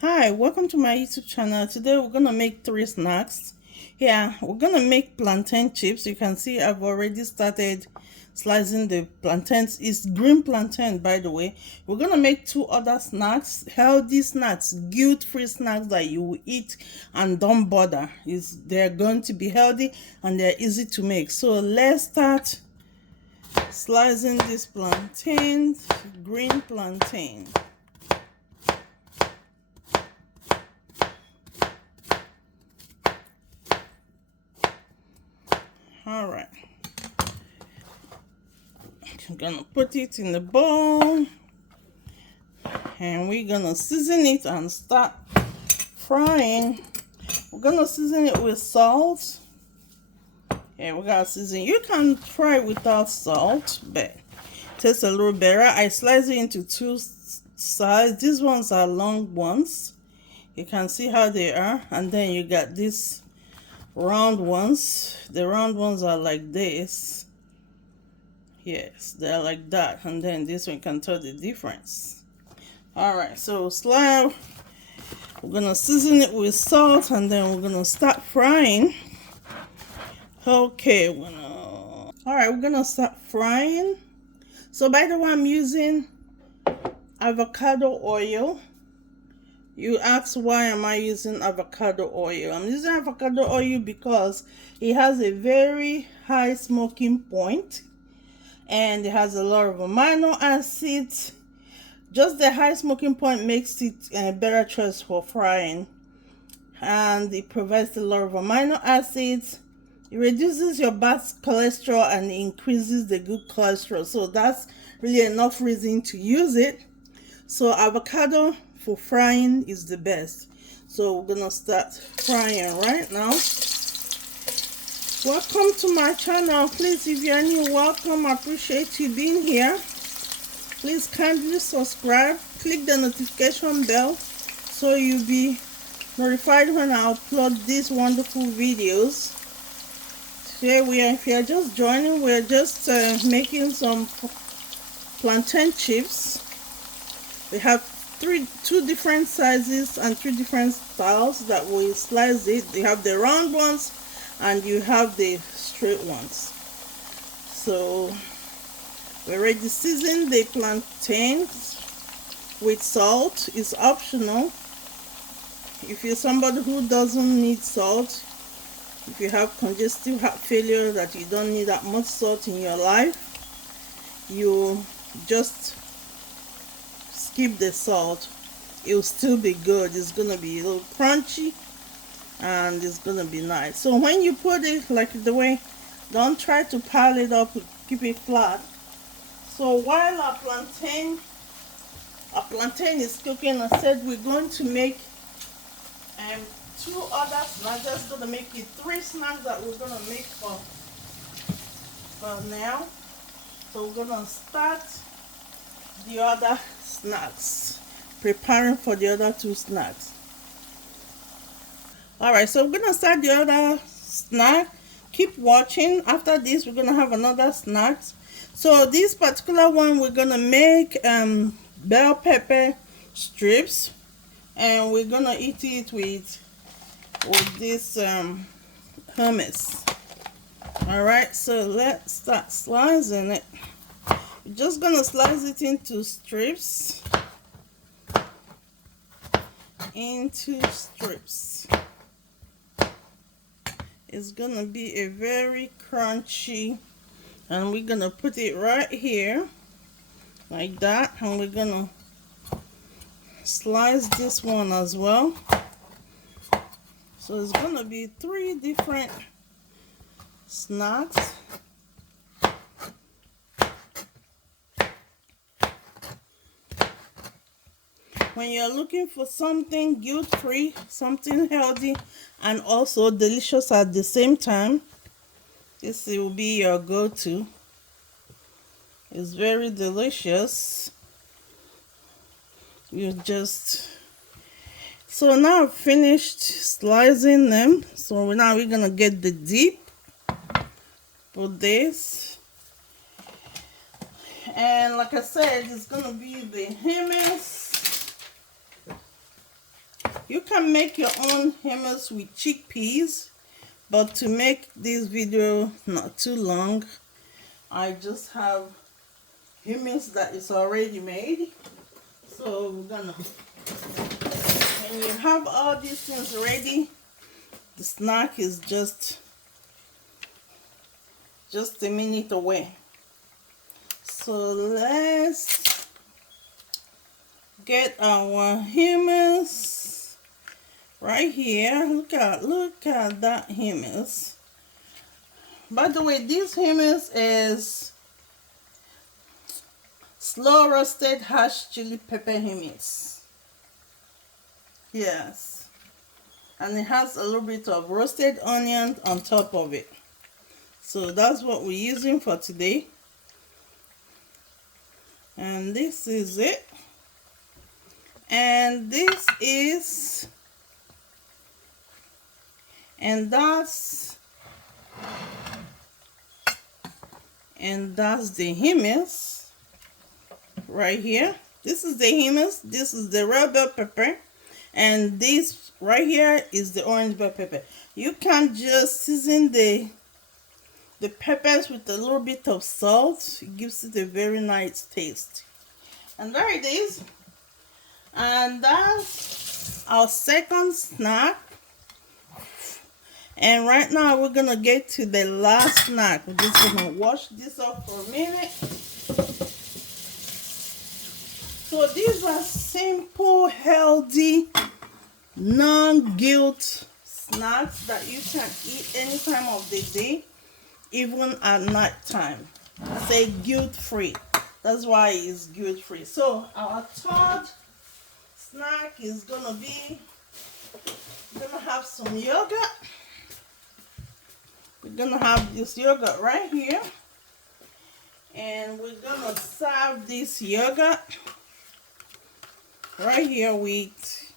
Hi, welcome to my YouTube channel. Today we're gonna make 3 snacks. Yeah, we're gonna make plantain chips. You can see I've already started slicing the plantains. It's green plantain, by the way. We're gonna make 2 other snacks, healthy snacks, guilt-free snacks that you will eat and don't bother. They're going to be healthy and they're easy to make. So let's start slicing this plantain, green plantain. All right, I'm gonna put it in the bowl and we're gonna season it and start frying. We're gonna season it with salt. Yeah, we gotta season. You can fry without salt, but it tastes a little better. I slice it into 2 sides. These ones are long ones. You can see how they are, and then you got these round ones. The round ones are like this. Yes, they're like that, and then this one can tell the difference. All right, so we're gonna season it with salt, and then we're gonna start frying. Okay, all right, we're gonna start frying. So by the way, I'm using avocado oil. You ask, why am I using avocado oil? I'm using avocado oil because it has a very high smoking point and it has a lot of amino acids. Just the high smoking point makes it a better choice for frying, and it provides a lot of amino acids. It reduces your bad cholesterol and increases the good cholesterol, so that's really enough reason to use it. So avocado for frying is the best. So we're gonna start frying right now. Welcome to my channel. Please, if you're new, welcome. I appreciate you being here. Please kindly subscribe, click the notification bell so you'll be notified when I upload these wonderful videos. Today if you're just joining, we're just making some plantain chips. We have two different sizes and 3 different styles that we slice it. You have the round ones and you have the straight ones. So we already seasoned the plantains with salt. It's optional. If you're somebody who doesn't need salt, if you have congestive heart failure that you don't need that much salt in your life, you just skip the salt. It'll still be good. It's gonna be a little crunchy and it's gonna be nice. So when you put it like the way, don't try to pile it up, keep it flat. So while our plantain is cooking, I said we're going to make 2 other snacks. Just gonna make it 3 snacks that we're gonna make for now. So we're gonna start the other snacks, preparing for the other 2 snacks. All right, so we're gonna start the other snack. Keep watching. After this, we're gonna have another snack. So this particular one, we're gonna make bell pepper strips, and we're gonna eat it with this hummus. All right, so let's start slicing it. We're just gonna slice it into strips. It's gonna be a very crunchy, and we're gonna put it right here like that, and we're gonna slice this one as well. So it's gonna be 3 different snacks. When you're looking for something guilt-free, something healthy, and also delicious at the same time, this will be your go-to. It's very delicious. So now I've finished slicing them. So now we're gonna get the dip for this. And like I said, it's gonna be the hummus You can make your own hummus with chickpeas, but to make this video not too long, I just have hummus that is already made. So we're gonna, when you have all these things ready, the snack is just a minute away. So let's get our hummus right here. Look at that hummus. By the way, this hummus is slow roasted hash chili pepper hummus. Yes, and it has a little bit of roasted onion on top of it. So that's what we're using for today. And this is it. And this is, and that's the hummus right here. This is the hummus, this is the red bell pepper, and this right here is the orange bell pepper. You can just season the peppers with a little bit of salt. It gives it a very nice taste. And there it is. And that's our second snack. And right now we're gonna get to the last snack. We're just gonna wash this up for a minute. So these are simple, healthy, non-guilt snacks that you can eat any time of the day, even at night time. I say guilt-free. That's why it's guilt-free. So our third snack is gonna be, we're gonna have some yogurt. We're gonna have this yogurt right here, and we're gonna serve this yogurt right here with,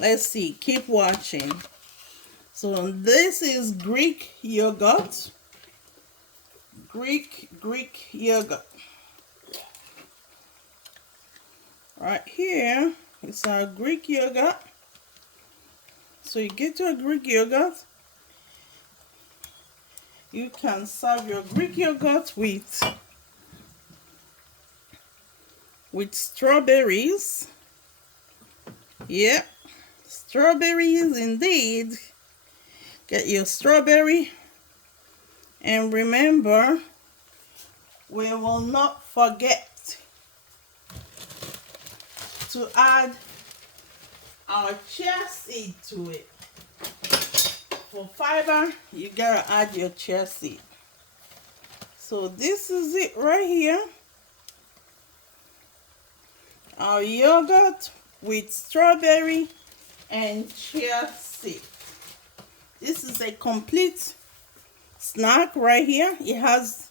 let's see, keep watching. So this is Greek yogurt. Greek yogurt. Right here is our Greek yogurt. So you get your Greek yogurt. You can serve your Greek yogurt with strawberries. Yep, strawberries indeed. Get your strawberry. And remember, we will not forget to add our chia seed to it. For fiber, you gotta add your chia seed. So this is it right here. Our yogurt with strawberry and chia seed. This is a complete snack right here. It has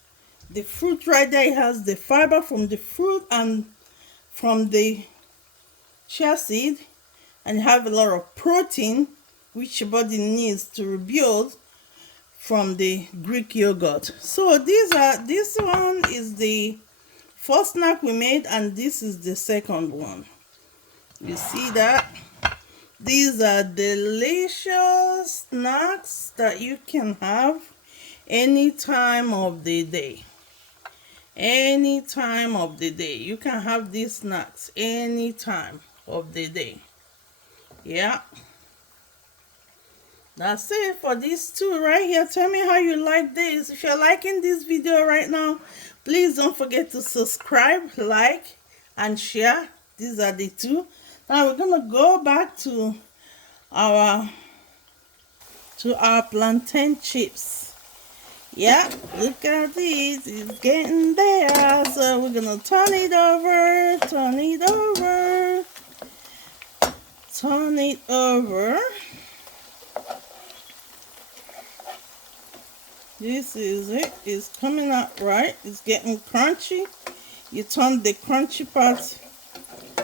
the fruit right there. It has the fiber from the fruit and from the chia seed, and have a lot of protein which your body needs to rebuild from the Greek yogurt. So this one is the first snack we made, and this is the second one. You see that? These are delicious snacks that you can have any time of the day. Any time of the day. You can have these snacks any time of the day. Yeah. That's it for these two right here. Tell me how you like this. If you're liking this video right now, please don't forget to subscribe, like, and share. These are the two. Now we're gonna go back to our plantain chips. Yeah, look at this. It's getting there. So we're gonna turn it over, turn it over, turn it over. This is it. It's coming out right. It's getting crunchy. You turn the crunchy part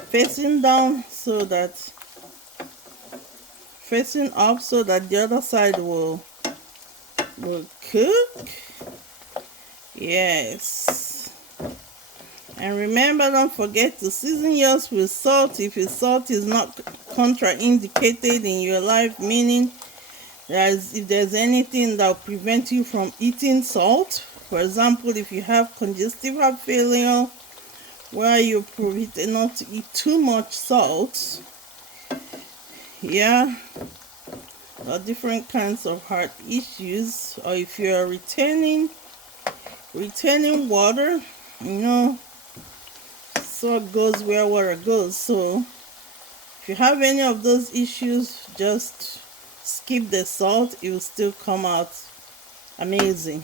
facing down so that, facing up so that the other side will cook. Yes. And remember, don't forget to season yours with salt if your salt is not contraindicated in your life, meaning if there's anything that will prevent you from eating salt. For example, if you have congestive heart failure, where you're prohibited not to eat too much salt, yeah, or different kinds of heart issues, or if you're retaining water, salt goes where water goes. So if you have any of those issues, just skip the salt. It will still come out amazing.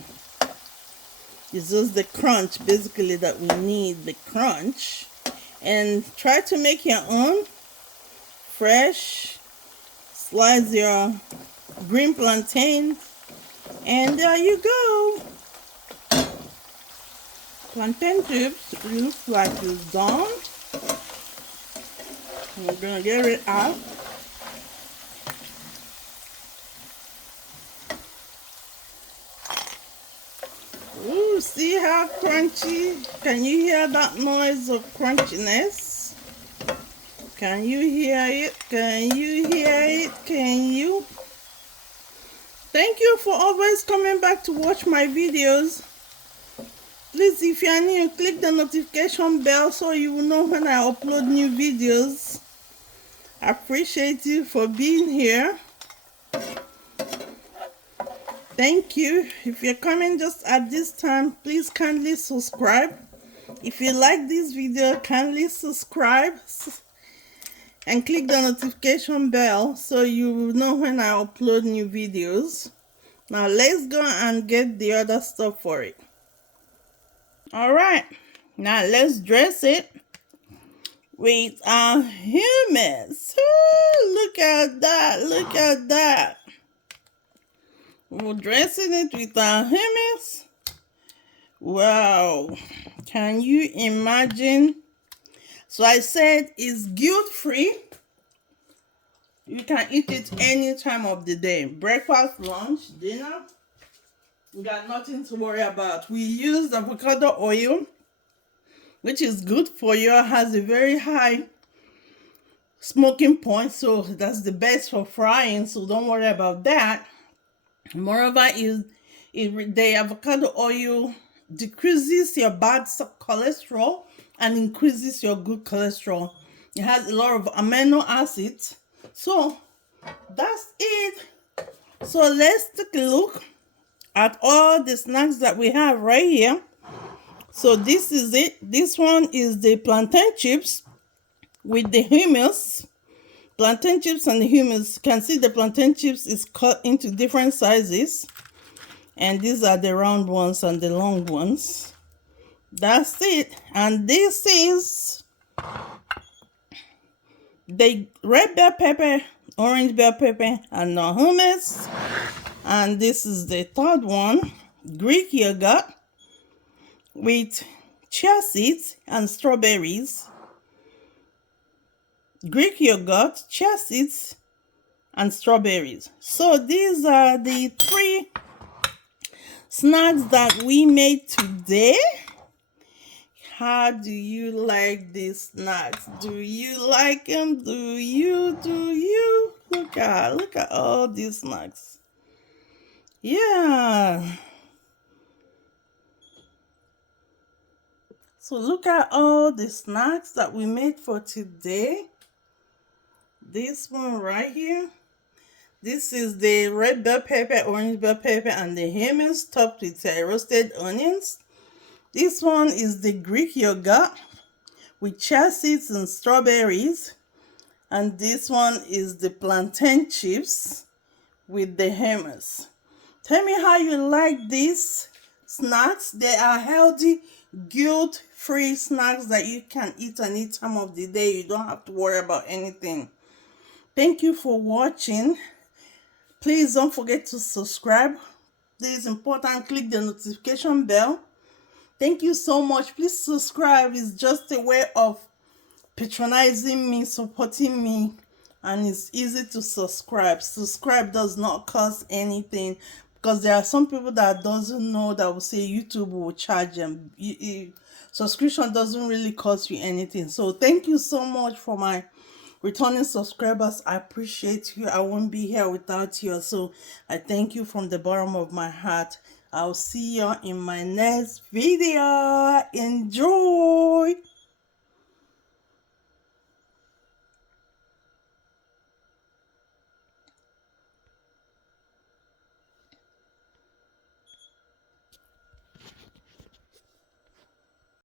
It's just the crunch basically that we need, the crunch. And try to make your own fresh. Slice your green plantain, and there you go. Plantain chips looks like it's done. We're gonna get it out. Ooh, see how crunchy? Can you hear that noise of crunchiness? Can you hear it? Can you hear it? Can you? Thank you for always coming back to watch my videos. Please, if you are new, click the notification bell so you will know when I upload new videos. I appreciate you for being here. Thank you. If you're coming just at this time, please kindly subscribe. If you like this video, kindly subscribe and click the notification bell so you will know when I upload new videos. Now let's go and get the other stuff for it. Alright, now let's dress it with our hummus. Ooh, look at that, look at that. We're dressing it with our hummus. Wow, can you imagine? So I said it's guilt-free. You can eat it any time of the day. Breakfast, lunch, dinner. We got nothing to worry about. We used avocado oil, which is good for you. It has a very high smoking point, so that's the best for frying, so don't worry about that. Moreover, the avocado oil decreases your bad cholesterol and increases your good cholesterol. It has a lot of amino acids. So that's it. So let's take a look at all the snacks that we have right here. So this is it. This one is the plantain chips with the hummus. Plantain chips and the hummus. You can see the plantain chips is cut into different sizes. And these are the round ones and the long ones. That's it. And this is the red bell pepper, orange bell pepper, and the hummus. And this is the third one, Greek yogurt with chia seeds and strawberries. Greek yogurt, chia seeds, and strawberries. So these are the 3 snacks that we made today. How do you like these snacks? Do you like them? Do you? Look at all these snacks. Yeah. So look at all the snacks that we made for today. This one right here. This is the red bell pepper, orange bell pepper, and the hummus topped with roasted onions. This one is the Greek yogurt with chia seeds and strawberries. And this one is the plantain chips with the hummus. Tell me how you like these snacks. They are healthy, guilt-free snacks that you can eat any time of the day. You don't have to worry about anything. Thank you for watching. Please don't forget to subscribe. This is important. Click the notification bell. Thank you so much. Please subscribe. It's just a way of patronizing me, supporting me, and it's easy to subscribe. Subscribe does not cost anything, because there are some people that doesn't know that will say YouTube will charge them. subscription doesn't really cost you anything. So thank you so much for my returning subscribers. I appreciate you. I won't be here without you. So I thank you from the bottom of my heart. I'll see you in my next video. Enjoy.